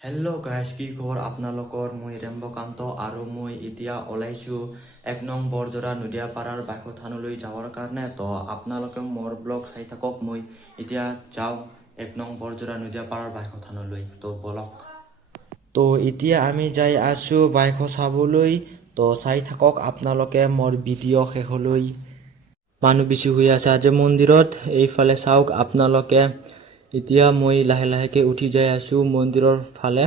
Hello' guys, কি খবৰ আপোনালোকৰ? মই ৰেম্বকান্ত আৰু মই এতিয়া ওলাইছোঁ 1 নং বৰজৰা নদিয়াপাৰাৰ বাসস্থানলৈ যাবৰ কাৰণে। তো আপোনালোকে মোৰ ব্লগ চাই থাকক। মই এতিয়া যাওঁ 1 নং বৰজৰা নদিয়াপাৰাৰ বাসস্থানলৈ। তো বলক। তো এতিয়া আমি যাই আছোঁ বাইক চাবলৈ। তো চাই থাকক আপোনালোকে মোৰ ভিডিঅ' শেষলৈ। মানুহ বেছি হৈ আছে আজি মন্দিৰত। এইফালে চাওক আপোনালোকে। এতিয়া মই লাহে লাহেকৈ উঠি যাই আছোঁ মন্দিৰৰ ফালে।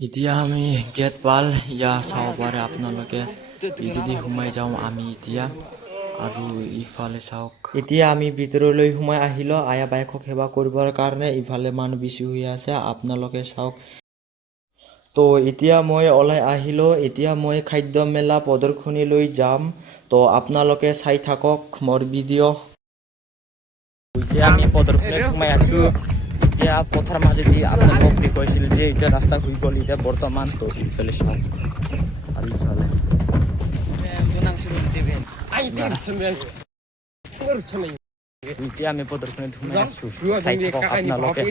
এতিয়া আমি গেট পাল ইয়া চাব পাৰে আপোনালোকে। ইদি সোমাই যাওঁ আমি এতিয়া। আৰু ইফালে চাওক, এতিয়া আমি ভিতৰলৈ সোমাই আহিলোঁ আয়া বাইকক সেৱা কৰিবৰ কাৰণে। ইফালে মানুহ বেছি হৈ আছে আপোনালোকে চাওক। তো এতিয়া মই ওলাই আহিলোঁ। এতিয়া মই খাদ্য মেলা প্ৰদৰ্শনীলৈ যাম। তো আপোনালোকে চাই থাকক মোৰ ভিডিঅ'। এতিয়া আমি প্ৰদৰ্শনীত সোমাই আছোঁ। এতিয়া পথাৰ মাজেদি আপোনালোকক দেখুৱাইছিল যে এতিয়া ৰাস্তা হৈ গ'ল এতিয়া বৰ্তমান। তো ইফালে চাওক আৰু ইফালে এতিয়া আমি প্ৰদৰ্শনীত সোমাই আছোঁ। চাই থাকক আপোনালোকে।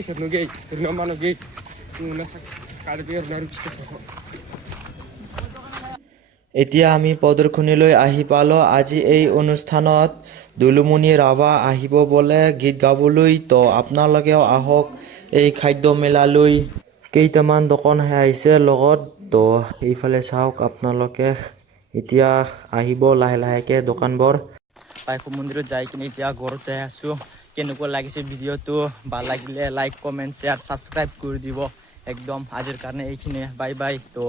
এতিয়া আমি প্ৰদৰ্শনীলৈ আহি পালোঁ। আজি এই অনুষ্ঠানত দুলুমণি ৰাভা আহিব বোলে গীত গাবলৈ। তো আপোনালোকেও আহক এই খাদ্য মেলালৈ। কেইটামান দোকান আহিছে লগত। তো এইফালে চাওক আপোনালোকে। এতিয়া আহিব লাহে লাহেকৈ দোকানবোৰ। বাইক মন্দিৰত যাই কিনে এতিয়া ঘৰত যাই আছোঁ। কেনেকুৱা লাগিছে ভিডিঅ'টো? ভাল লাগিলে লাইক কমেণ্ট শ্বেয়াৰ ছাবস্ক্ৰাইব কৰি দিব। একদম আজিৰ কাৰণে এইখিনিয়ে। Bye bye. তো